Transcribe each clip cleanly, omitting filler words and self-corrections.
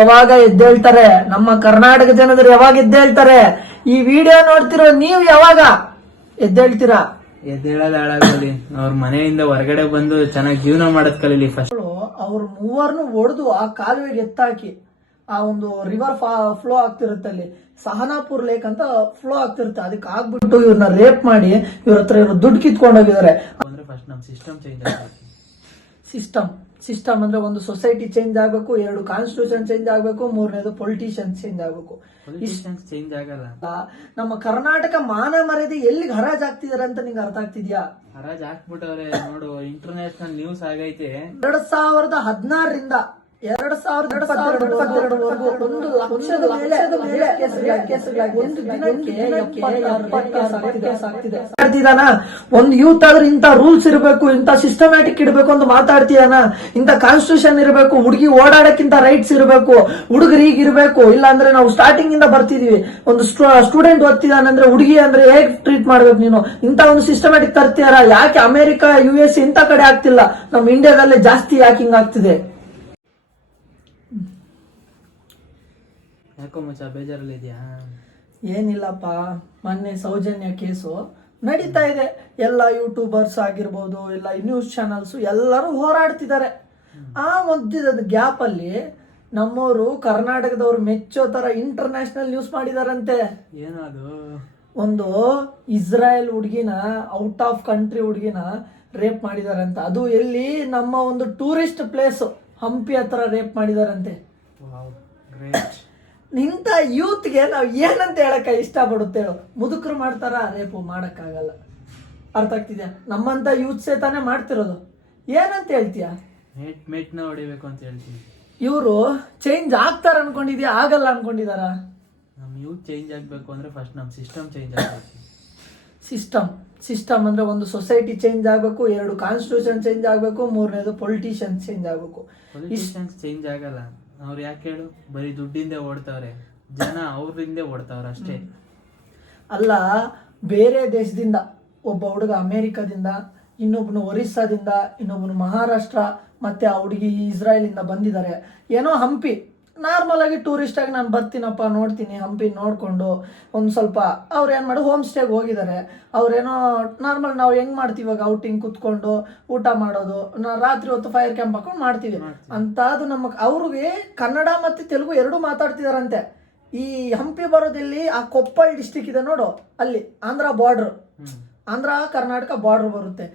ಯಾವಾಗ ಎದ್ದೇಳ್ತಾರೆ ನಮ್ಮ ಕರ್ನಾಟಕ ಜನರು? ಯಾವಾಗ ಎದ್ದೇಳ್ತಾರೆ? ಈ ವಿಡಿಯೋ ನೋಡ್ತಿರೋ ನೀವು ಯಾವಾಗ ಎದ್ದೇಳ್ತೀರಾ? ಎದ್ದೇಳೋದು ಹಾಳಾಗಲಿ, ಅವ್ರ ಮನೆಯಿಂದ ಹೊರಗಡೆ ಬಂದು ಚೆನ್ನಾಗಿ ಜೀವನ ಮಾಡೋದ್ ಕಲೀಲಿ ಫಸ್ಟ್. ಅವ್ರ ಮೂವರ್ನು ಹೊಡೆದು ಆ ಕಾಲುವೆಗೆ ಎತ್ತಾಕಿ ಆ ಒಂದು ರಿವರ್ ಫ್ಲೋ ಆಗ್ತಿರುತ್ತೆ, ಅಲ್ಲಿ ಸಹನಾಪುರ್ ಲೇಕ್ ಅಂತ ಫ್ಲೋ ಆಗ್ತಿರುತ್ತೆ, ಅದಕ್ಕೆ ಆಗ್ಬಿಟ್ಟು ಇವ್ರನ್ನ ರೇಪ್ ಮಾಡಿ ಇವ್ರ ಹತ್ರ ಇವ್ರು ದುಡ್ಡು ಕಿತ್ಕೊಂಡೋಗಿದ್ದಾರೆ. ಅಂದ್ರೆ ಫಸ್ಟ್ ನಮ್ ಸಿಸ್ಟಮ್ ಚೇಂಜ್ ಆಗಬೇಕು. ಸಿಸ್ಟಮ್ ಅಂದ್ರೆ ಒಂದು ಸೊಸೈಟಿ ಚೇಂಜ್ ಆಗ್ಬೇಕು, ಎರಡು ಕಾನ್ಸ್ಟಿಟ್ಯೂಷನ್ ಚೇಂಜ್ ಆಗ್ಬೇಕು, ಮೂರನೇದು ಪೊಲಿಟಿಷಿಯನ್ಸ್ ಚೇಂಜ್ ಆಗ್ಬೇಕು. ಪೊಲಿಟಿಷಿಯನ್ಸ್ ಚೇಂಜ್ ಆಗಲ್ಲ. ನಮ್ಮ ಕರ್ನಾಟಕ ಮಾನ ಮರ್ಯಾದೆ ಎಲ್ಲಿಗೆ ಹರಾಜ್ ಆಗ್ತಿದಾರೆ ಅಂತ ನಿಂಗೆ ಅರ್ಥ ಆಗ್ತಿದ್ಯಾ? ಹರಾಜ್ ಹಾಕ್ಬಿಟ್ಟವ್ರೆ ನೋಡು, ಇಂಟರ್ನ್ಯಾಷನಲ್ ನ್ಯೂಸ್ ಆಗೈತೆ. 2016ರಿಂದ 2022ವರೆಗೂ 1 ಲಕ್ಷದ ಮೇಲೆ ಕೇಸುಗಳಾಗಿ ಒಂದು ದಿನಕ್ಕೆ 70 ಕೇಸ್ ಆಗ್ತಿದೆ. ಒಂದು ಯೂತ್ ಆದ್ರೆ ಇಂತ ರೂಲ್ಸ್ ಇರಬೇಕು, ಇಂತ ಸಿಸ್ಟಮ್ಯಾಟಿಕ್ ಇರಬೇಕು ಅಂತ ಮಾತಾಡ್ತೀಯಾನ? ಇಂತ ಕಾನ್ಸ್ಟಿಟ್ಯೂಷನ್ ಇರಬೇಕು, ಹುಡುಗಿ ಓಡಾಡಕ್ಕಿಂತ ರೈಟ್ಸ್ ಇರಬೇಕು, ಹುಡುಗರಿಗೆ ಇರಬೇಕು. ಇಲ್ಲ ಅಂದ್ರೆ ನಾವು ಸ್ಟಾರ್ಟಿಂಗ್ ಇಂದ ಬರ್ತಿದೀವಿ, ಒಂದು ಸ್ಟೂಡೆಂಟ್ ಓದ್ತಿದಾನಂದ್ರೆ ಹುಡುಗಿ ಅಂದ್ರೆ ಹೇಗ್ ಟ್ರೀಟ್ ಮಾಡ್ಬೇಕು ನೀನು? ಇಂತ ಒಂದು ಸಿಸ್ಟಮ್ಯಾಟಿಕ್ ತರ್ತೀಯಾರ? ಯಾಕೆ ಅಮೆರಿಕ US ಇಂತ ಕಡೆ ಆಗ್ತಿಲ್ಲ, ನಮ್ಮ ಇಂಡಿಯಾದಲ್ಲೇ ಜಾಸ್ತಿ ಯಾಕಿಂಗ್ ಆಗ್ತಿದೆ? ಯಾಕೋ ಮಚ್ಚ ಬೇಜಾರಲ್ಲಿ ಇದೆಯಾ? ಏನಿಲ್ಲಪ್ಪ, ಮೊನ್ನೆ ಸೌಜನ್ಯ ಕೇಸು ನಡೀತಾ ಇದೆ, ಎಲ್ಲ ಯೂಟ್ಯೂಬರ್ಸ್ ಆಗಿರ್ಬೋದು, ಎಲ್ಲ ನ್ಯೂಸ್ ಚಾನಲ್ಸ್ ಎಲ್ಲರೂ ಹೋರಾಡ್ತಿದ್ದಾರೆ. ಆ ಮಧ್ಯದ ಗ್ಯಾಪ್ ಅಲ್ಲಿ ನಮ್ಮವರು ಕರ್ನಾಟಕದವ್ರು ಮೆಚ್ಚೋ ತರ ಇಂಟರ್ನ್ಯಾಷನಲ್ ನ್ಯೂಸ್ ಮಾಡಿದಾರಂತೆ. ಏನದು? ಒಂದು ಇಸ್ರಾಯೇಲ್ ಹುಡುಗಿನ, ಔಟ್ ಆಫ್ ಕಂಟ್ರಿ ಹುಡುಗಿನ ರೇಪ್ ಮಾಡಿದಾರಂತ. ಅದು ಎಲ್ಲಿ? ನಮ್ಮ ಒಂದು ಟೂರಿಸ್ಟ್ ಪ್ಲೇಸ್ ಹಂಪಿ ಹತ್ರ ರೇಪ್ ಮಾಡಿದಾರಂತೆ. ಇಂಥ ಯೂತ್ಗೆ ನಾವು ಏನಂತ ಹೇಳಕ್ಕ ಇಷ್ಟಪಡುತ್ತೇವೆ? ಮುದುಕರು ಮಾಡ್ತಾರ? ರೇಪು ಮಾಡಕ್ಕಾಗಲ್ಲ. ಅರ್ಥ ಆಗ್ತಿದ್ಯಾ? ನಮ್ಮಂತ ಯೂತ್ಸೇ ತಾನೇ ಮಾಡ್ತಿರೋದು. ಏನಂತ ಹೇಳ್ತೀಯ? ಮೇಟ್ನ ಹೊಡಿಬೇಕು ಅಂತ ಹೇಳ್ತೀನಿ. ಇವರು ಚೇಂಜ್ ಆಗ್ತಾರ ಅನ್ಕೊಂಡಿದ್ಯಾ? ಆಗಲ್ಲ ಅನ್ಕೊಂಡಿದಾರ? ನಮ್ ಯೂತ್ ಚೇಂಜ್ ಆಗ್ಬೇಕು ಅಂದ್ರೆ ಫಸ್ಟ್ ನಮ್ ಸಿಸ್ಟಮ್ ಚೇಂಜ್ ಆಗ್ಬೇಕು. ಸಿಸ್ಟಮ್ ಅಂದ್ರೆ ಒಂದು ಸೊಸೈಟಿ ಚೇಂಜ್ ಆಗ್ಬೇಕು, ಎರಡು ಕಾನ್ಸ್ಟಿಟ್ಯೂಷನ್ ಚೇಂಜ್ ಆಗ್ಬೇಕು, ಮೂರನೇದು ಪೊಲಿಟಿಷಿಯನ್ಸ್ ಚೇಂಜ್ ಆಗ್ಬೇಕು. ಪೊಲಿಟಿಷಿಯನ್ಸ್ ಚೇಂಜ್ ಆಗಲ್ಲ. ಅವ್ರು ಯಾಕೆ ಹೇಳು? ಬರೀ ದುಡ್ಡಿಂದ ಓಡ್ತಾವ್ರೆ, ಜನ ಅವ್ರಿಂದ ಓಡ್ತಾವ್ರ ಅಷ್ಟೇ. ಅಲ್ಲ, ಬೇರೆ ದೇಶದಿಂದ ಒಬ್ಬ ಹುಡುಗ ಅಮೆರಿಕದಿಂದ, ಇನ್ನೊಬ್ಬನು ಒರಿಸ್ಸಾದಿಂದ, ಇನ್ನೊಬ್ಬನು ಮಹಾರಾಷ್ಟ್ರ, ಮತ್ತೆ ಆ ಹುಡುಗಿ ಇಸ್ರಾಯೇಲ್ ಇಂದ ಬಂದಿದ್ದಾರೆ. ಏನೋ ಹಂಪಿ ನಾರ್ಮಲ್ ಆಗಿ ಟೂರಿಸ್ಟ್ ಆಗಿ ನಾನು ಬರ್ತೀನಪ್ಪ, ನೋಡ್ತೀನಿ, ಹಂಪಿ ನೋಡ್ಕೊಂಡು ಒಂದು ಸ್ವಲ್ಪ ಅವ್ರು ಏನು ಮಾಡಿ ಹೋಮ್ ಸ್ಟೇಗೆ ಹೋಗಿದ್ದಾರೆ. ಅವ್ರೇನೋ ನಾರ್ಮಲ್ ನಾವು ಹೆಂಗ್ ಮಾಡ್ತೀವಿ ಇವಾಗ, ಔಟಿಂಗ್ ಕುತ್ಕೊಂಡು ಊಟ ಮಾಡೋದು, ರಾತ್ರಿ ಹೊತ್ತು ಫೈರ್ ಕ್ಯಾಂಪ್ ಹಾಕೊಂಡು ಮಾಡ್ತೀವಿ ಅಂತ. ಅದು ನಮ್ಮ ಅವ್ರಿಗೆ ಕನ್ನಡ ಮತ್ತು ತೆಲುಗು ಎರಡೂ ಮಾತಾಡ್ತಿದಾರಂತೆ. ಈ ಹಂಪಿ ಬರೋದಿಲ್ಲಿ ಆ ಕೊಪ್ಪಳ ಡಿಸ್ಟಿಕ್ ಇದೆ ನೋಡು, ಅಲ್ಲಿ ಆಂಧ್ರ ಬಾರ್ಡರ್, ಆಂಧ್ರ ಕರ್ನಾಟಕ ಬಾರ್ಡರ್ ಬರುತ್ತೆ.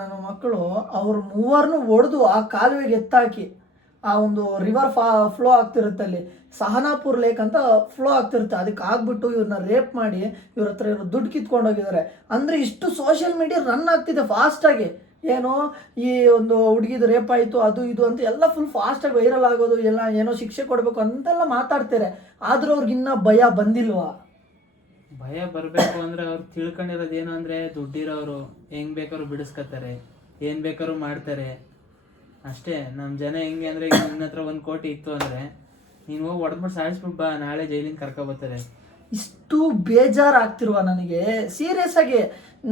ನನ್ನ ಮಕ್ಕಳು ಅವ್ರ ಮೂವರ್ನು ಹೊಡೆದು ಆ ಕಾಲುವೆಗೆ ಎತ್ತಾಕಿ ಆ ಒಂದು ರಿವರ್ ಫ್ಲೋ ಆಗ್ತಿರುತ್ತೆ, ಅಲ್ಲಿ ಸಹನಾಪುರ್ ಲೇಕ್ ಅಂತ ಫ್ಲೋ ಆಗ್ತಿರುತ್ತೆ, ಅದಕ್ಕೆ ಆಗ್ಬಿಟ್ಟು ಇವ್ರನ್ನ ರೇಪ್ ಮಾಡಿ ಇವ್ರ ಹತ್ರ ಇವ್ರು ದುಡ್ಡು ಕಿತ್ಕೊಂಡೋಗಿದ್ದಾರೆ. ಅಂದ್ರೆ ಇಷ್ಟು ಸೋಷಿಯಲ್ ಮೀಡಿಯಾ ರನ್ ಆಗ್ತಿದೆ ಫಾಸ್ಟ್ ಆಗಿ. ಏನೋ ಈ ಒಂದು ಹುಡುಗಿದು ರೇಪ್ ಆಯ್ತು, ಅದು ಇದು ಅಂತ ಎಲ್ಲ ಫುಲ್ ಫಾಸ್ಟ್ ಆಗಿ ವೈರಲ್ ಆಗೋದು, ಎಲ್ಲ ಏನೋ ಶಿಕ್ಷೆ ಕೊಡ್ಬೇಕು ಅಂತೆಲ್ಲ ಮಾತಾಡ್ತಾರೆ. ಆದ್ರೂ ಅವ್ರಿಗಿನ್ನ ಭಯ ಬಂದಿಲ್ವಾ? ಭಯ ಬರ್ಬೇಕು ಅಂದ್ರೆ ಅವ್ರು ತಿಳ್ಕೊಂಡಿರೋದು ಏನು ಅಂದ್ರೆ, ದುಡ್ಡಿರೋರು ಹೆಂಗ್ ಬೇಕಾದ್ರು ಬಿಡಿಸ್ಕೊತಾರೆ, ಏನ್ ಬೇಕಾದ್ರು ಮಾಡ್ತಾರೆ ಅಷ್ಟೇ. ನಮ್ ಜನ ಹೆಂಗೆ ಅಂದ್ರೆ, ನಿನ್ನ ಹತ್ರ 1 ಕೋಟಿ ಇತ್ತು ಅಂದ್ರೆ ನೀನ್ ಹೋಗಿ ಹೊಡೆದ್ಬಿಟ್ಟು ಸಾಯಿಸ್ಬಿಟ್ಟು ಬಾ, ನಾಳೆ ಜೈಲಿಂದ ಕರ್ಕೊಬರ್ತಾರೆ. ಇಷ್ಟು ಬೇಜಾರಾಗ್ತಿರುವ ನನಗೆ, ಸೀರಿಯಸ್ ಆಗಿ.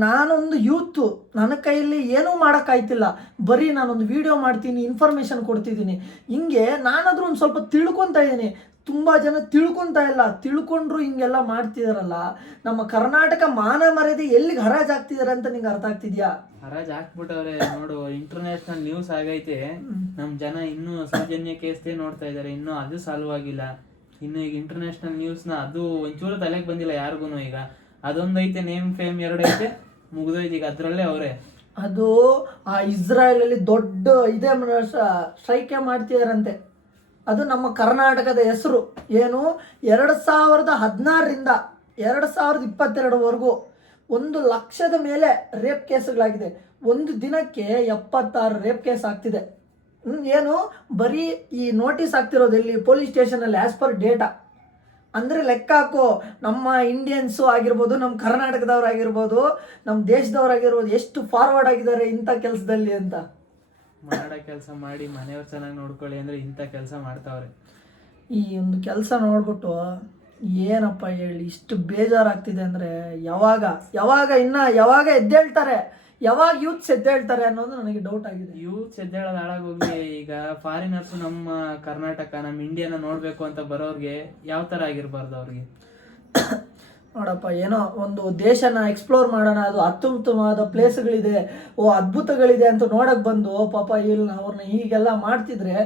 ನಾನೊಂದು ಯೂತು, ನನ್ನ ಕೈಯಲ್ಲಿ ಏನೂ ಮಾಡೋಕ್ಕಾಯ್ತಿಲ್ಲ, ಬರೀ ನಾನೊಂದು ವಿಡಿಯೋ ಮಾಡ್ತೀನಿ, ಇನ್ಫಾರ್ಮೇಶನ್ ಕೊಡ್ತಿದ್ದೀನಿ. ಹಿಂಗೆ ನಾನಾದ್ರೂ ಒಂದು ಸ್ವಲ್ಪ ತಿಳ್ಕೊತಾ ಇದ್ದೀನಿ. ತುಂಬ ಜನ ತಿಳ್ಕೊತಾ ಇಲ್ಲ, ತಿಳ್ಕೊಂಡ್ರು ಹಿಂಗೆಲ್ಲ ಮಾಡ್ತಿದಾರಲ್ಲ. ನಮ್ಮ ಕರ್ನಾಟಕ ಮಾನ ಮರ್ಯಾದೆ ಎಲ್ಲಿಗೆ ಹರಾಜ್ ಆಗ್ತಿದಾರೆ ಅಂತ ನಿಂಗೆ ಅರ್ಥ ಆಗ್ತಿದ್ಯಾ? ಹರಾಜ್ ಹಾಕ್ಬಿಟ್ಟವ್ರೆ ನೋಡು, ಇಂಟರ್ನ್ಯಾಷನಲ್ ನ್ಯೂಸ್ ಆಗೈತೆ. ನಮ್ ಜನ ಇನ್ನೂ ಸೌಜನ್ಯ ಕೇಸ್ದೇ ನೋಡ್ತಾ ಇದಾರೆ, ಇನ್ನೂ ಅದು ಸಾಲ್ವ್ ಆಗಿಲ್ಲ. ಇನ್ನು ಈಗ ಇಂಟರ್ನ್ಯಾಷನಲ್ ನ್ಯೂಸ್ ನ ಅದು ಒಂಚೂರು ತಲೆಗೆ ಬಂದಿಲ್ಲ ಯಾರಿಗೂ. ಈಗ ಅದೊಂದೈತೆ, ನೇಮ್ ಫೇಮ್ ಎರಡೈತೆ, ಮುಗ್ದೋಯ್ತು. ಈಗ ಅದ್ರಲ್ಲೇ ಅವ್ರೆ. ಅದು ಆ ಇಸ್ರಾಯೇಲ್ ಅಲ್ಲಿ ದೊಡ್ಡ ಇದೇ ಸ್ಟ್ರೈಕೇ ಮಾಡ್ತಿದಾರಂತೆ. ಅದು ನಮ್ಮ ಕರ್ನಾಟಕದ ಹೆಸರು ಏನು? 2016ರಿಂದ 2022ವರೆಗೂ 1 ಲಕ್ಷದ ಮೇಲೆ ರೇಪ್ ಕೇಸುಗಳಾಗಿದೆ. ಒಂದು ದಿನಕ್ಕೆ 76 ರೇಪ್ ಕೇಸ್ ಆಗ್ತಿದೆ. ಏನು ಬರೀ ಈ ನೋಟಿಸ್ ಆಗ್ತಿರೋದು ಎಲ್ಲಿ? ಪೊಲೀಸ್ ಸ್ಟೇಷನಲ್ಲಿ, ಆಸ್ ಪರ್ ಡೇಟಾ. ಅಂದರೆ ಲೆಕ್ಕ ಹಾಕೋ, ನಮ್ಮ ಇಂಡಿಯನ್ಸು ಆಗಿರ್ಬೋದು, ನಮ್ಮ ಕರ್ನಾಟಕದವ್ರು ಆಗಿರ್ಬೋದು, ನಮ್ಮ ದೇಶದವ್ರಾಗಿರ್ಬೋದು, ಎಷ್ಟು ಫಾರ್ವರ್ಡ್ ಆಗಿದ್ದಾರೆ ಇಂಥ ಕೆಲಸದಲ್ಲಿ ಅಂತ. ಮಾಡೋ ಕೆಲಸ ಮಾಡಿ ಮನೆಯವ್ರು ಚೆನ್ನಾಗಿ ನೋಡ್ಕೊಳ್ಳಿ ಅಂದ್ರೆ ಇಂಥ ಕೆಲಸ ಮಾಡ್ತಾವ್ರೆ. ಈ ಒಂದು ಕೆಲಸ ನೋಡ್ಬಿಟ್ಟು ಏನಪ್ಪ ಹೇಳಿ, ಇಷ್ಟು ಬೇಜಾರಾಗ್ತಿದೆ ಅಂದರೆ, ಯಾವಾಗ ಎದ್ದೇಳ್ತಾರೆ? ಯಾವಾಗ ಯೂತ್ಸ್ ಎದ್ದೇಳ್ತಾರೆ ಅನ್ನೋದು ನನಗೆ ಡೌಟ್ ಆಗಿದೆ. ಯೂತ್ಸ್ ಎದ್ದೇಳೋದು ಹಾಳಾಗೋಗ್ಲಿ. ಈಗ ಫಾರಿನರ್ಸ್ ನಮ್ಮ ಕರ್ನಾಟಕ, ನಮ್ಮ ಇಂಡಿಯಾನ ನೋಡ್ಬೇಕು ಅಂತ ಬರೋರ್ಗೆ ಯಾವ ತರ ಆಗಿರ್ಬಾರ್ದು ಅವ್ರಿಗೆ? ನೋಡಪ್ಪ, ಏನೋ ಒಂದು ದೇಶನ ಎಕ್ಸ್ಪ್ಲೋರ್ ಮಾಡೋಣ, ಅದು ಅತ್ಯುತ್ತಮವಾದ ಪ್ಲೇಸ್ಗಳಿದೆ, ಅದ್ಭುತಗಳಿದೆ ಅಂತ ನೋಡಕ್ ಬಂದು ಪಾಪ ಇಲ್ಲಿ ಅವ್ರನ್ನ ಹೀಗೆಲ್ಲ ಮಾಡ್ತಿದ್ರೆ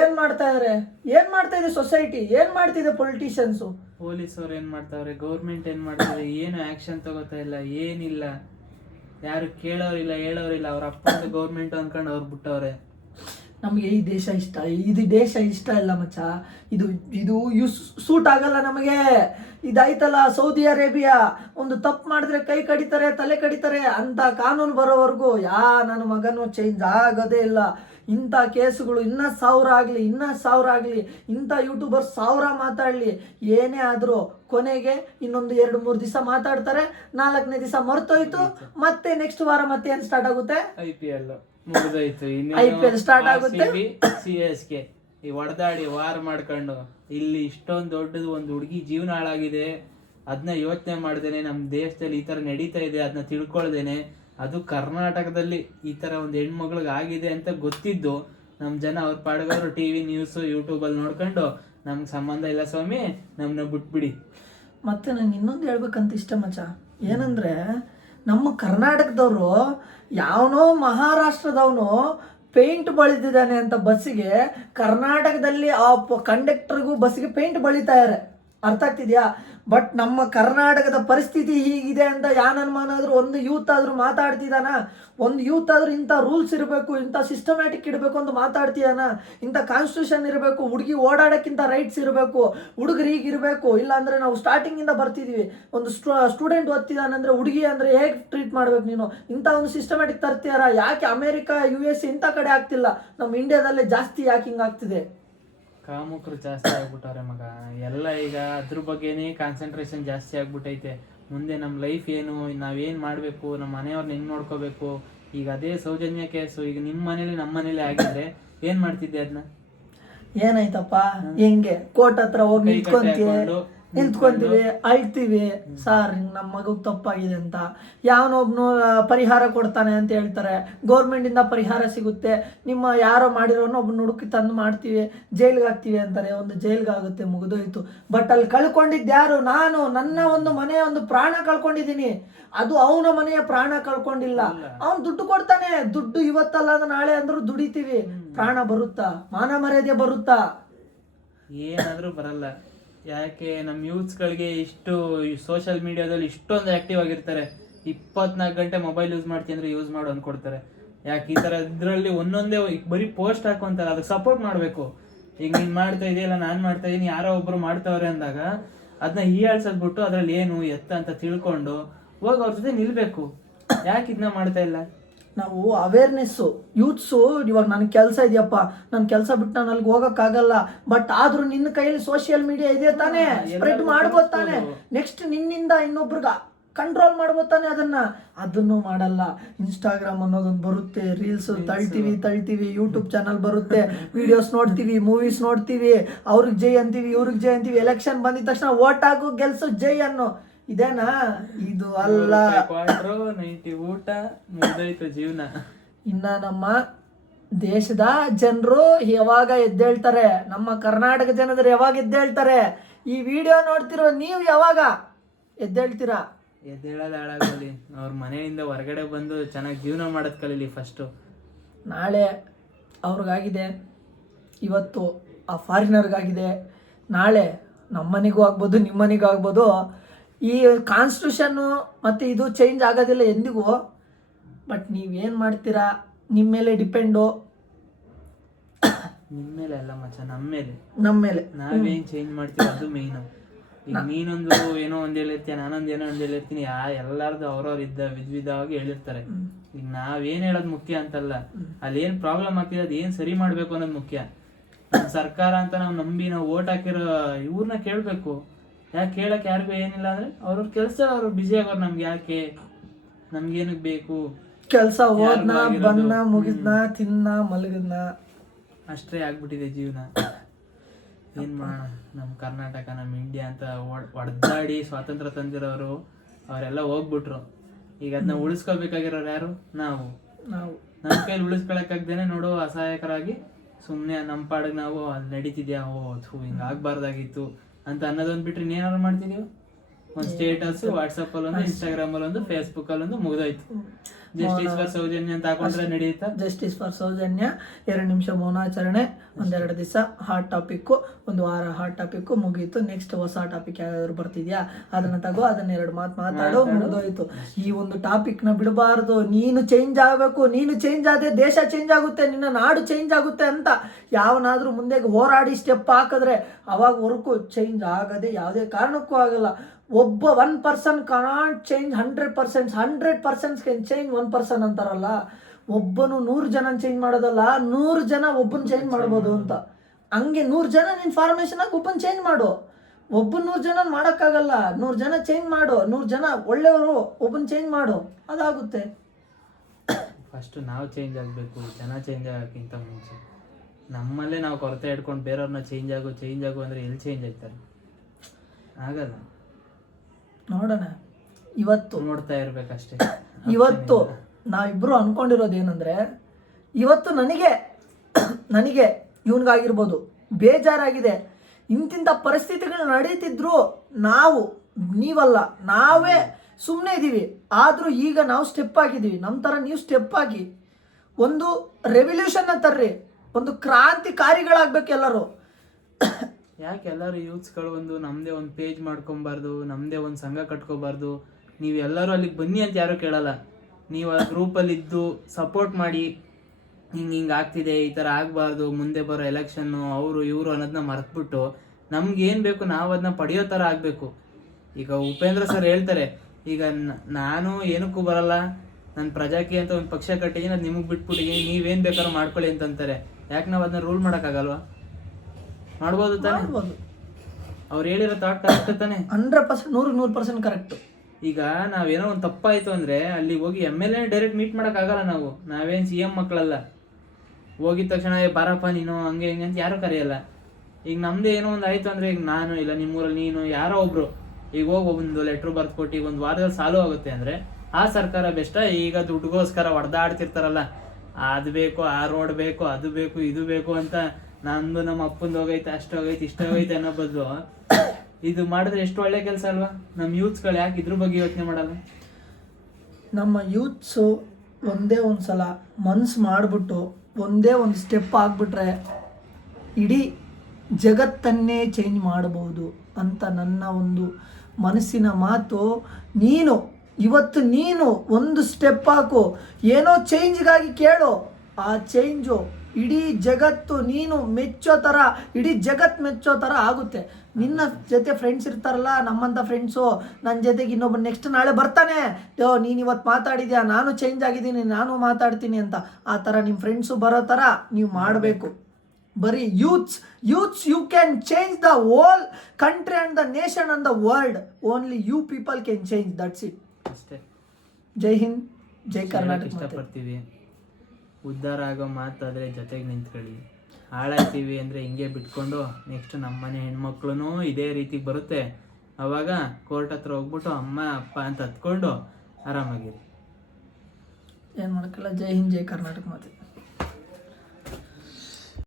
ಏನ್ ಮಾಡ್ತಾ ಇದೆ ಸೊಸೈಟಿ, ಏನ್ ಮಾಡ್ತಿದೆ ಪೊಲಿಟಿಷಿಯನ್ಸು? ಪೊಲೀಸವ್ರು ಏನ್ ಮಾಡ್ತಾವ್ರೆ, ಗೌರ್ಮೆಂಟ್ ಏನ್ ಮಾಡ್ತಾರೆ, ಏನು ಆಕ್ಷನ್ ತಗೋತಾ ಇಲ್ಲ, ಏನಿಲ್ಲ. ಯಾರು ಕೇಳೋರಿಲ್ಲ, ಹೇಳೋರಿಲ್ಲ. ಅವ್ರ ಅಪ್ಪ ಗೌರ್ಮೆಂಟ್ ಅನ್ಕೊಂಡು ಅವ್ರು ಬಿಟ್ಟವ್ರೆ. ನಮಗೆ ಈ ದೇಶ ಇಷ್ಟ, ಇದು ದೇಶ ಇಷ್ಟ ಇಲ್ಲ ಮಚ್ಚ. ಇದು ಸೂಟ್ ಆಗಲ್ಲ ನಮಗೆ. ಇದಾಯ್ತಲ್ಲ ಸೌದಿ ಅರೇಬಿಯಾ, ಒಂದು ತಪ್ಪು ಮಾಡಿದ್ರೆ ಕೈ ಕಡಿತಾರೆ, ತಲೆ ಕಡಿತಾರೆ ಅಂತ ಕಾನೂನು ಬರೋವರೆಗೂ ನನ್ನ ಮಗನೂ ಚೇಂಜ್ ಆಗೋದೇ ಇಲ್ಲ. ಇಂಥ ಕೇಸುಗಳು ಇನ್ನೂ 1000 ಆಗಲಿ, ಇಂಥ ಯೂಟ್ಯೂಬರ್ಸ್ 1000 ಮಾತಾಡಲಿ, ಏನೇ ಆದರೂ ಕೊನೆಗೆ ಇನ್ನೊಂದು 2-3 ದಿವಸ ಮಾತಾಡ್ತಾರೆ, 4ನೇ ದಿವಸ ಮರ್ತೋಯ್ತು, ಮತ್ತೆ ನೆಕ್ಸ್ಟ್ ವಾರ ಮತ್ತೆ ಏನು ಸ್ಟಾರ್ಟ್ ಆಗುತ್ತೆ? IPL ಮುಗಿದೋಯ್ತು. IPL ಸ್ಟಾರ್ಟ್ ಆಗುತ್ತೆ. CSK ಈ ಹೊಡೆದಾಡಿ ವಾರ್ ಮಾಡ್ಕೊಂಡು ಇಲ್ಲಿ ಇಷ್ಟೊಂದು ದೊಡ್ಡದು ಒಂದು ಹುಡುಗಿ ಜೀವನ ಹಾಳಾಗಿದೆ. ಅದನ್ನ ಯೋಚನೆ ಮಾಡ್ದೇನೆ, ನಮ್ಮ ದೇಶದಲ್ಲಿ ಈ ತರ ನಡೀತಾ ಇದೆ ಅದನ್ನ ತಿಳ್ಕೊಳ್ದೇನೆ, ಅದು ಕರ್ನಾಟಕದಲ್ಲಿ ಈ ತರ ಒಂದು ಹೆಣ್ಮಕ್ಳಿಗೆ ಆಗಿದೆ ಅಂತ ಗೊತ್ತಿದ್ದು ನಮ್ಮ ಜನ ಅವ್ರ ಪಾಡ್ಗವ್ರು TV ನ್ಯೂಸ್ ಯೂಟ್ಯೂಬಲ್ಲಿ ನೋಡ್ಕೊಂಡು ನಮ್ಗೆ ಸಂಬಂಧ ಇಲ್ಲ ಸ್ವಾಮಿ, ನಮ್ಮನ್ನ ಬಿಟ್ಬಿಡಿ. ಮತ್ತೆ ನಂಗೆ ಇನ್ನೊಂದು ಹೇಳ್ಬೇಕಂತ ಇಷ್ಟ ಮಚ್ಚ, ಏನಂದ್ರೆ ನಮ್ಮ ಕರ್ನಾಟಕದವರು ಯಾವನೋ ಮಹಾರಾಷ್ಟ್ರದವನು ಪೇಂಟ್ ಬಳಿದಿದ್ದಾನೆ ಅಂತ ಬಸ್ಸಿಗೆ, ಕರ್ನಾಟಕದಲ್ಲಿ ಆ ಕಂಡಕ್ಟರ್ಗೂ ಬಸ್ಸಿಗೆ ಪೇಂಟ್ ಬಳಿತಾ ಇದ್ದಾರೆ. ಅರ್ಥ ಆಗ್ತಿದ್ಯಾ? ಬಟ್ ನಮ್ಮ ಕರ್ನಾಟಕದ ಪರಿಸ್ಥಿತಿ ಹೀಗಿದೆ ಅಂತ ಯಾನ್ ಅನುಮಾನ ಆದ್ರೂ ಒಂದು ಯೂತ್ ಆದ್ರೂ ಮಾತಾಡ್ತಿದ್ದಾನ? ಒಂದು ಯೂತ್ ಆದ್ರೂ ಇಂಥ ರೂಲ್ಸ್ ಇರಬೇಕು, ಇಂಥ ಸಿಸ್ಟಮ್ಯಾಟಿಕ್ ಇರಬೇಕು ಅಂತ ಮಾತಾಡ್ತೀಯಾನ? ಇಂಥ ಕಾನ್ಸ್ಟಿಟ್ಯೂಷನ್ ಇರಬೇಕು, ಹುಡುಗಿ ಓಡಾಡೋಕ್ಕಿಂತ ರೈಟ್ಸ್ ಇರಬೇಕು, ಹುಡುಗರಿಗೆ ಇರಬೇಕು. ಇಲ್ಲಾಂದರೆ ನಾವು ಸ್ಟಾರ್ಟಿಂಗಿಂದ ಬರ್ತಿದ್ದೀವಿ, ಒಂದು ಸ್ಟೂಡೆಂಟ್ ಓದ್ತಿದ್ದಾನಂದರೆ ಹುಡುಗಿ ಅಂದರೆ ಹೇಗೆ ಟ್ರೀಟ್ ಮಾಡ್ಬೇಕು ನೀನು? ಇಂಥ ಒಂದು ಸಿಸ್ಟಮ್ಯಾಟಿಕ್ ತರ್ತೀಯಾರ? ಯಾಕೆ ಅಮೇರಿಕಾ US ಇಂಥ ಕಡೆ ಆಗ್ತಿಲ್ಲ, ನಮ್ಮ ಇಂಡಿಯಾದಲ್ಲೇ ಜಾಸ್ತಿ ಯಾಕೆ ಹಿಂಗೆ ಆಗ್ತಿದೆ? ಕಾಮುಕರು ಜಾಸ್ತಿ ಆಗ್ಬಿಟ್ಟವ್ರೆ ಮಗ. ಎಲ್ಲ ಈಗ ಅದ್ರ ಬಗ್ಗೆನೇ ಕಾನ್ಸಂಟ್ರೇಷನ್ ಜಾಸ್ತಿ ಆಗ್ಬಿಟ್ಟೈತೆ. ಮುಂದೆ ನಮ್ಮ ಲೈಫ್ ಏನು, ನಾವೇನು ಮಾಡಬೇಕು, ನಮ್ಮ ಮನೆಯವ್ರನ್ನ ಹೆಂಗೆ ನೋಡ್ಕೋಬೇಕು. ಈಗ ಅದೇ ಸೌಜನ್ಯ ಕೇಸು ಈಗ ನಿಮ್ಮ ಮನೇಲಿ ನಮ್ಮ ಮನೇಲಿ ಆಗಿದ್ರೆ ಏನು ಮಾಡ್ತಿದ್ದೆ? ಅದನ್ನ ಏನಾಯ್ತಪ್ಪ, ಹೆಂಗೆ ಕೋರ್ಟ್ ಹತ್ರ ಹೋಗಿ ನಿಂತ್ಕೊಂತೀವಿ, ಅಳ್ತೀವಿ, ಸಾರ್ ನಮ್ಮ ಮಗುಗೆ ತಪ್ಪಾಗಿದೆ ಅಂತ. ಯಾವನೊಬ್ನು ಪರಿಹಾರ ಕೊಡ್ತಾನೆ ಅಂತ ಹೇಳ್ತಾರೆ, ಗೌರ್ಮೆಂಟಿಂದ ಪರಿಹಾರ ಸಿಗುತ್ತೆ, ನಿಮ್ಮ ಯಾರೋ ಮಾಡಿರೋನು ಒಬ್ಬನ ಹುಡುಕಿ ತಂದು ಮಾಡ್ತೀವಿ, ಜೈಲ್ಗೆ ಹಾಕ್ತೀವಿ ಅಂತಾರೆ. ಒಂದು ಜೈಲ್ಗೆ ಆಗುತ್ತೆ, ಮುಗಿದೋಯ್ತು. ಬಟ್ ಅಲ್ಲಿ ಕಳ್ಕೊಂಡಿದ್ದು ಯಾರು? ನಾನು ನನ್ನ ಒಂದು ಮನೆಯ ಒಂದು ಪ್ರಾಣ ಕಳ್ಕೊಂಡಿದ್ದೀನಿ. ಅದು ಅವನ ಮನೆಯ ಪ್ರಾಣ ಕಳ್ಕೊಂಡಿಲ್ಲ. ಅವನು ದುಡ್ಡು ಕೊಡ್ತಾನೆ, ದುಡ್ಡು ಇವತ್ತಲ್ಲ ಅಂದ್ರೆ ನಾಳೆ ಅಂದ್ರೂ ದುಡಿತೀವಿ. ಪ್ರಾಣ ಬರುತ್ತಾ? ಮಾನ ಮರ್ಯಾದೆ ಬರುತ್ತಾ? ಏನಾದ್ರೂ ಬರಲ್ಲ. ಯಾಕೆ ನಮ್ಮ ಯೂತ್ಸ್ಗಳಿಗೆ ಇಷ್ಟು ಸೋಷಿಯಲ್ ಮೀಡಿಯಾದಲ್ಲಿ ಇಷ್ಟೊಂದು ಆಕ್ಟಿವ್ ಆಗಿರ್ತಾರೆ. 24 ಗಂಟೆ ಮೊಬೈಲ್ ಯೂಸ್ ಮಾಡ್ತೀನಿ ಅಂದ್ರೆ ಯೂಸ್ ಮಾಡು ಅಂದ್ಕೊಡ್ತಾರೆ. ಯಾಕೆ ಈ ಥರ ಇದರಲ್ಲಿ ಒಂದೊಂದೇ ಬರೀ ಪೋಸ್ಟ್ ಹಾಕೊಂತಾರೆ, ಅದಕ್ಕೆ ಸಪೋರ್ಟ್ ಮಾಡಬೇಕು. ಈಗ ನೀನು ಮಾಡ್ತಾ ಇದೆಯಲ್ಲ, ನಾನು ಮಾಡ್ತಾ ಇದ್ದೀನಿ, ಯಾರೋ ಒಬ್ರು ಮಾಡ್ತಾವ್ರೆ ಅಂದಾಗ ಅದನ್ನ ಹೀಯಾಳ್ಸದ್ಬಿಟ್ಟು ಅದ್ರಲ್ಲಿ ಏನು ಎತ್ತ ಅಂತ ತಿಳ್ಕೊಂಡು ಹೋಗಿ ಅವ್ರ ಜೊತೆ ನಿಲ್ಬೇಕು. ಯಾಕೆ ಇದನ್ನ ಮಾಡ್ತಾ ಇಲ್ಲ ನಾವು? Awareness youths. ಇವಾಗ ನನಗೆ ಕೆಲಸ ಇದೆಯಪ್ಪ, ನನ್ನ ಕೆಲಸ ಬಿಟ್ಟು ನಾನು ಅಲ್ಲಿಗೆ ಹೋಗೋಕ್ಕಾಗಲ್ಲ, ಬಟ್ ಆದರೂ ನಿನ್ನ ಕೈಯಲ್ಲಿ ಸೋಷಿಯಲ್ ಮೀಡಿಯಾ ಇದೆ ತಾನೇ, ಸ್ಪ್ರೆಡ್ ಮಾಡ್ಬೋದು ತಾನೆ. ನೆಕ್ಸ್ಟ್ ನಿನ್ನಿಂದ ಇನ್ನೊಬ್ರಿಗೆ ಕಂಟ್ರೋಲ್ ಮಾಡ್ಬೋದು ತಾನೆ. ಅದನ್ನು ಮಾಡಲ್ಲ. ಇನ್ಸ್ಟಾಗ್ರಾಮ್ ಅನ್ನೋದೊಂದು ಬರುತ್ತೆ, ರೀಲ್ಸ್ ತಳ್ತೀವಿ, ಯೂಟ್ಯೂಬ್ ಚಾನಲ್ ಬರುತ್ತೆ, ವಿಡಿಯೋಸ್ ನೋಡ್ತೀವಿ, ಮೂವೀಸ್ ನೋಡ್ತೀವಿ, ಅವ್ರಿಗೆ ಜೈ ಅಂತೀವಿ, ಇವ್ರಿಗೆ ಜೈ ಅಂತೀವಿ. ಎಲೆಕ್ಷನ್ ಬಂದಿದ ತಕ್ಷಣ ಓಟ್ ಹಾಕು, ಗೆಲ್ಸು, ಜೈ ಅನ್ನೋ. ಇದೇನಾ? ಇದು ಅಲ್ಲ. ಊಟ ಮುಗಿದೋಯ್ತು ಜೀವನ. ಇನ್ನ ನಮ್ಮ ದೇಶದ ಜನರು ಯಾವಾಗ ಎದ್ದೇಳ್ತಾರೆ? ನಮ್ಮ ಕರ್ನಾಟಕ ಜನರು ಯಾವಾಗ ಎದ್ದೇಳ್ತಾರೆ? ಈ ವಿಡಿಯೋ ನೋಡ್ತಿರೋ ನೀವು ಯಾವಾಗ ಎದ್ದೇಳ್ತೀರಾ? ಎದ್ದೇಳೋದು ಹಾಳಾಗಲಿ. ಅವ್ರ ಮನೆಯಿಂದ ಹೊರಗಡೆ ಬಂದು ಚೆನ್ನಾಗಿ ಜೀವನ ಮಾಡೋದು ಕಲೀಲಿ ಫಸ್ಟು. ನಾಳೆ ಅವ್ರಿಗಾಗಿದೆ, ಇವತ್ತು ಆ ಫಾರಿನರ್ಗಾಗಿದೆ, ನಾಳೆ ನಮ್ಮ ಮನೆಗೂ ಆಗ್ಬೋದು, ನಿಮ್ಮ ಮನೆಗೂ ಆಗ್ಬೋದು. ಈ ಕಾನ್ಸ್ಟಿಟ್ಯೂಷನ್ನು ಮತ್ತು ಇದು ಚೇಂಜ್ ಆಗೋದಿಲ್ಲ ಎಂದಿಗೂ. ಬಟ್ ನೀವೇನು ಮಾಡ್ತೀರಾ ನಿಮ್ಮ ಮೇಲೆ ಡಿಪೆಂಡು. ನಿಮ್ಮ ಮೇಲೆ ಅಲ್ಲ ಮಚ್ಚ, ನಮ್ಮ ಮೇಲೆ. ನಾವೇನು ಚೇಂಜ್ ಮಾಡ್ತೀವಿ ಅದು ಮೇಯ್ನು. ಈಗ ನೀನೊಂದು ಏನೋ ಒಂದು ಹೇಳಿರ್ತೀಯ, ನಾನೊಂದು ಏನೋ ಒಂದು ಹೇಳಿರ್ತೀನಿ, ಎಲ್ಲಾರ್ದು ಅವ್ರವ್ರು ವಿಧವಾಗಿ ಹೇಳಿರ್ತಾರೆ. ಈಗ ನಾವೇನು ಹೇಳೋದು ಮುಖ್ಯ ಅಂತಲ್ಲ, ಅಲ್ಲಿ ಏನು ಪ್ರಾಬ್ಲಮ್ ಆಗ್ತಿದೆ ಅದು ಏನು ಸರಿ ಮಾಡಬೇಕು ಅನ್ನೋದು ಮುಖ್ಯ. ನಮ್ಮ ಸರ್ಕಾರ ಅಂತ ನಾವು ನಂಬಿ ನಾವು ಓಟ್ ಹಾಕಿರೋ ಇವ್ರನ್ನ ಕೇಳಬೇಕು. ಯಾಕೆ ಕೇಳಕ್ಕೆ ಯಾರಿಗೂ ಏನಿಲ್ಲ ಅಂದ್ರೆ ಅವ್ರ ಕೆಲಸ ಅವ್ರು ಬ್ಯುಸಿ ಆಗೋರು. ನಮ್ಗೆ ಯಾಕೆ, ನಮ್ಗೇನಕ್ಕೆ ಬೇಕು ಕೆಲಸ? ಓದ್ನ, ಬಂದ, ಮುಗಿದ್ನ, ತಿನ್ನ, ಮಲಗಿದ್ನ, ಅಷ್ಟೇ ಆಗ್ಬಿಟ್ಟಿದೆ ಜೀವನ. ಏನ್ ಮಾಡೋಣ? ನಮ್ಮ ಕರ್ನಾಟಕ, ನಮ್ಮ ಇಂಡಿಯಾ ಅಂತ ಹೊಡೆದಾಡಿ ಸ್ವಾತಂತ್ರ್ಯ ತಂದಿರೋರು ಅವರೆಲ್ಲ ಹೋಗ್ಬಿಟ್ರು. ಈಗ ಅದನ್ನ ಉಳಿಸ್ಕೋಬೇಕಾಗಿರೋರು ಯಾರು? ನಾವು ನಾವು ನಮ್ಮ ಕೈಲಿ ಉಳಿಸ್ಕೊಳಕ್ಕಾಗ್ದೇನೆ ನೋಡು ಅಸಹಾಯಕರಾಗಿ ಸುಮ್ಮನೆ ನಮ್ಮ ಪಾಡಿಗೆ ನಾವು ಅಲ್ಲಿ ನಡೀತಿದ್ಯಾ, ಹಿಂಗೆ ಆಗ್ಬಾರ್ದಾಗಿತ್ತು ಅಂತ ಅನ್ನೋದೊಂದು ಬಿಟ್ರೆ ಇನ್ನೇನಾದ್ರು ಮಾಡ್ತಿದೀವಿ? ಒಂದು ಸ್ಟೇಟಸ್ ವಾಟ್ಸಪ್ ಒಂದು, ಇನ್ಸ್ಟಾಗ್ರಾಮ್ ಒಂದು, ಫೇಸ್ಬುಕ್ ಒಂದು ಮುಗ್ದೋಯ್ತು. ಜಸ್ಟಿಸ್ ಫಾರ್ ಸೌಜನ್ಯ ಅಂತ ಹಾಕೊಂಡ್ರೆ ನಡೆಯುತ್ತಾ? ಜಸ್ಟಿಸ್ ಫಾರ್ ಸೌಜನ್ಯ, 2 ನಿಮಿಷ ಮೌನಾಚರಣೆ, 1-2 ದಿವಸ ಹಾಟ್ ಟಾಪಿಕ್ಕು, 1 ವಾರ ಹಾಟ್ ಟಾಪಿಕ್ಕು ಮುಗೀತು. ನೆಕ್ಸ್ಟ್ ಹೊಸ ಟಾಪಿಕ್ ಯಾವ್ದಾದ್ರು ಬರ್ತಿದ್ಯಾ ಅದನ್ನ ತಗೋ, ಅದನ್ನ 2 ಮಾತು ಮಾತಾಡೋ, ಮುಗಿದೋಯ್ತು. ಈ ಒಂದು ಟಾಪಿಕ್ ನ ಬಿಡಬಾರ್ದು. ನೀನು ಚೇಂಜ್ ಆಗಬೇಕು, ನೀನು ಚೇಂಜ್ ಆದ್ರೆ ದೇಶ ಚೇಂಜ್ ಆಗುತ್ತೆ, ನಿನ್ನ ನಾಡು ಚೇಂಜ್ ಆಗುತ್ತೆ ಅಂತ ಯಾವನಾದ್ರೂ ಮುಂದೆ ಹೋರಾಡಿ ಸ್ಟೆಪ್ ಹಾಕಿದ್ರೆ ಅವಾಗವರೆಗೂ ಚೇಂಜ್ ಆಗದೆ ಯಾವುದೇ ಕಾರಣಕ್ಕೂ ಆಗಲ್ಲ. ಒಬ್ಬ 1% ಕಾಂಟ್ ಚೇಂಜ್ 100%, 100% ಕ್ಯಾನ್ ಚೇಂಜ್ 1% ಅಂತಾರಲ್ಲ. ಒಬ್ಬನು 100 ಜನ ಚೇಂಜ್ ಮಾಡೋದಲ್ಲ, 100 ಜನ ಒಬ್ಬನ ಚೇಂಜ್ ಮಾಡ್ಬೋದು ಅಂತ. ಹಂಗೆ 100 ಜನ ನಿನ್ ಫಾರ್ಮೇಶನ್ ಆಗಿ ಒಬ್ಬನ್ ಚೇಂಜ್ ಮಾಡು. ಒಬ್ಬ 100 ಜನ ಮಾಡೋಕ್ಕಾಗಲ್ಲ, 100 ಜನ ಚೇಂಜ್ ಮಾಡು. 100 ಜನ ಒಳ್ಳೆಯವರು ಒಬ್ಬನ್ ಚೇಂಜ್ ಮಾಡು, ಅದಾಗುತ್ತೆ. ಫಸ್ಟ್ ನಾವು ಚೇಂಜ್ ಆಗಬೇಕು, ಜನ ಚೇಂಜ್ ಆಗೋಕ್ಕಿಂತ ಮುಂಚೆ ನಮ್ಮಲ್ಲೇ ನಾವು ಕೊರತೆ ಇಟ್ಕೊಂಡು ಬೇರೆಯವ್ರನ್ನ ಚೇಂಜ್ ಆಗು ಅಂದರೆ ಎಲ್ಲಿ ಚೇಂಜ್ ಆಗ್ತಾರೆ? ಆಗಲ್ಲ. ನೋಡೋಣ, ಇವತ್ತು ನೋಡ್ತಾ ಇರ್ಬೇಕಷ್ಟೇ. ಇವತ್ತು ನಾವಿಬ್ರು ಅನ್ಕೊಂಡಿರೋದು ಏನಂದ್ರೆ, ಇವತ್ತು ನನಗೆ ಇವನಿಗಾಗಿರ್ಬೋದು ಬೇಜಾರಾಗಿದೆ. ಇಂತಿಂಥ ಪರಿಸ್ಥಿತಿಗಳು ನಡೀತಿದ್ರು ನೀವಲ್ಲ ನಾವೇ ಸುಮ್ಮನೆ ಇದ್ದೀವಿ. ಆದರೂ ಈಗ ನಾವು ಸ್ಟೆಪ್ ಆಗಿದ್ದೀವಿ. ನಮ್ಮ ಥರ ನೀವು ಸ್ಟೆಪ್ ಆಗಿ ಒಂದು ರೆವಲ್ಯೂಷನ್ನ ತರ್ರಿ, ಒಂದು ಕ್ರಾಂತಿಕಾರಿಗಳಾಗಬೇಕು ಎಲ್ಲರೂ. ಯಾಕೆ ಎಲ್ಲರೂ ಯೂತ್ಸ್ಗಳು ನಮ್ಮದೇ ಒಂದು ಪೇಜ್ ಮಾಡ್ಕೊಬಾರ್ದು, ನಮ್ಮದೇ ಒಂದು ಸಂಘ ಕಟ್ಕೋಬಾರ್ದು? ನೀವು ಎಲ್ಲರೂ ಅಲ್ಲಿಗೆ ಬನ್ನಿ ಅಂತ ಯಾರೂ ಕೇಳಲ್ಲ. ನೀವು ಆ ಗ್ರೂಪಲ್ಲಿದ್ದು ಸಪೋರ್ಟ್ ಮಾಡಿ, ಹಿಂಗೆ ಆಗ್ತಿದೆ, ಈ ಥರ ಆಗಬಾರ್ದು, ಮುಂದೆ ಬರೋ ಎಲೆಕ್ಷನ್ನು ಅವರು ಇವರು ಅನ್ನೋದನ್ನ ಮರೆತ್ಬಿಟ್ಟು ನಮ್ಗೆ ಏನು ಬೇಕು ನಾವು ಅದನ್ನ ಪಡೆಯೋ ಥರ ಆಗಬೇಕು. ಈಗ ಉಪೇಂದ್ರ ಸರ್ ಹೇಳ್ತಾರೆ, ಈಗ ನಾನು ಏನಕ್ಕೂ ಬರಲ್ಲ, ನಾನು ಪ್ರಜಾಕೀಯ ಅಂತ ಒಂದು ಪಕ್ಷ ಕಟ್ಟಿದ್ದೀನಿ, ಅದು ನಿಮಗೆ ಬಿಟ್ಬಿಟ್ಟಿದ್ದೀನಿ, ನೀವೇನು ಬೇಕಾದ್ರೂ ಮಾಡ್ಕೊಳ್ಳಿ ಅಂತಂತಾರೆ. ಯಾಕೆ ನಾವು ಅದನ್ನ ರೂಲ್ ಮಾಡೋಕ್ಕಾಗಲ್ವಾ? ಮಾಡ್ಬೋದು ತಾನೆ? ಅವ್ರು ಹೇಳಿರೋ ಥಾಟ್ ಕರೆಕ್ಟ್ ತಾನೆ? 100%, 100% ಕರೆಕ್ಟ್. ಈಗ ನಾವೇನೋ ಒಂದು ತಪ್ಪಾಯ್ತು ಅಂದ್ರೆ ಅಲ್ಲಿ ಹೋಗಿ MLA ಡೈರೆಕ್ಟ್ ಮೀಟ್ ಮಾಡೋಕ್ಕಾಗಲ್ಲ. ನಾವೇನು CM ಮಕ್ಕಳಲ್ಲ. ಹೋಗಿದ ತಕ್ಷಣ ಬಾರಪ್ಪ ನೀನು ಹಂಗೆ ಹಿಂಗೆ ಅಂತ ಯಾರು ಕರೆಯಲ್ಲ. ಈಗ ನಮ್ದು ಏನೋ ಒಂದು ಆಯ್ತು ಅಂದ್ರೆ, ಈಗ ನಾನು ಇಲ್ಲ ನಿಮ್ಮೂರಲ್ಲಿ ನೀನು ಯಾರೋ ಒಬ್ರು ಈಗ ಹೋಗಿ ಒಂದು ಲೆಟ್ರ್ ಬರ್ದ್ಕೊಟ್ಟು ಈಗ ಒಂದು ವಾರದಲ್ಲಿ ಸಾಲು ಆಗುತ್ತೆ ಅಂದ್ರೆ ಆ ಸರ್ಕಾರ ಬೆಸ್ಟ? ಈಗ ದುಡ್ಡುಗೋಸ್ಕರ ಹೊಡೆದಾಡ್ತಿರ್ತಾರಲ್ಲ, ಅದು ಬೇಕು, ಆ ರೋಡ್ ಬೇಕು, ಅದು ಬೇಕು, ಇದು ಬೇಕು ಅಂತ ನಂದು ನಮ್ಮ ಅಪ್ಪಂದು ಹೋಗೈತೆ, ಅಷ್ಟೋಗೈತೆ, ಇಷ್ಟೋಗೈತೆ ಅನ್ನೋ ಬದಲು ಇದು ಮಾಡಿದ್ರೆ ಎಷ್ಟು ಒಳ್ಳೆ ಕೆಲಸ ಅಲ್ವಾ? ನಮ್ಮ ಯೂತ್ಸ್ಗಳು ಯಾಕೆ ಇದ್ರ ಬಗ್ಗೆ ಯೋಚನೆ ಮಾಡಲ್ಲ? ನಮ್ಮ ಯೂತ್ಸು ಒಂದೇ ಒಂದು ಸಲ ಮನ್ಸು ಮಾಡಿಬಿಟ್ಟು ಒಂದೇ ಒಂದು ಸ್ಟೆಪ್ ಆಗಿಬಿಟ್ರೆ ಇಡೀ ಜಗತ್ತನ್ನೇ ಚೇಂಜ್ ಮಾಡಬಹುದು ಅಂತ ನನ್ನ ಒಂದು ಮನಸ್ಸಿನ ಮಾತು. ಇವತ್ತು ನೀನು ಒಂದು ಸ್ಟೆಪ್ ಹಾಕು, ಏನೋ ಚೇಂಜ್ಗಾಗಿ ಕೇಳು. ಆ ಚೇಂಜು ಇಡೀ ಜಗತ್ತು ನೀನು ಮೆಚ್ಚೋ ಥರ, ಇಡೀ ಜಗತ್ತು ಮೆಚ್ಚೋ ಥರ ಆಗುತ್ತೆ. ನಿನ್ನ ಜೊತೆ ಫ್ರೆಂಡ್ಸ್ ಇರ್ತಾರಲ್ಲ, ನಮ್ಮಂಥ ಫ್ರೆಂಡ್ಸು, ನನ್ನ ಜೊತೆಗೆ ಇನ್ನೊಬ್ಬ ನೆಕ್ಸ್ಟ್ ನಾಳೆ ಬರ್ತಾನೆ, ನೀನು ಇವತ್ತು ಮಾತಾಡಿದ್ಯಾ, ನಾನು ಚೇಂಜ್ ಆಗಿದ್ದೀನಿ, ನಾನು ಮಾತಾಡ್ತೀನಿ ಅಂತ. ಆ ಥರ ನಿಮ್ಮ ಫ್ರೆಂಡ್ಸು ಬರೋ ಥರ ನೀವು ಮಾಡಬೇಕು. ಬರೀ youths you can change the whole country and the nation and the world. Only you people can change, that's it. ಅಷ್ಟೇ. ಜೈ ಹಿಂದ್, ಜೈ ಕರ್ನಾಟಕ. ಇಷ್ಟಪಡ್ತೀವಿ. ಉದ್ಧಾರ ಆಗೋ ಮಾತಾದರೆ ಜೊತೆಗೆ ನಿಂತ್ಕೊಳ್ಳಿ. ಹಾಳಾಗ್ತೀವಿ ಅಂದರೆ ಹಿಂಗೆ ಬಿಟ್ಕೊಂಡು ನೆಕ್ಸ್ಟ್ ನಮ್ಮ ಮನೆ ಹೆಣ್ಮಕ್ಳು ಇದೇ ರೀತಿಗೆ ಬರುತ್ತೆ. ಅವಾಗ ಕೋರ್ಟ್ ಹತ್ರ ಹೋಗ್ಬಿಟ್ಟು ಅಮ್ಮ ಅಪ್ಪ ಅಂತ ಹತ್ಕೊಂಡು ಆರಾಮಾಗಿರಿ. ಏನು ಮಾಡೋಕ್ಕಲ್ಲ. ಜೈ ಹಿಂದ್, ಜೈ ಕರ್ನಾಟಕ ಮಾತೆ.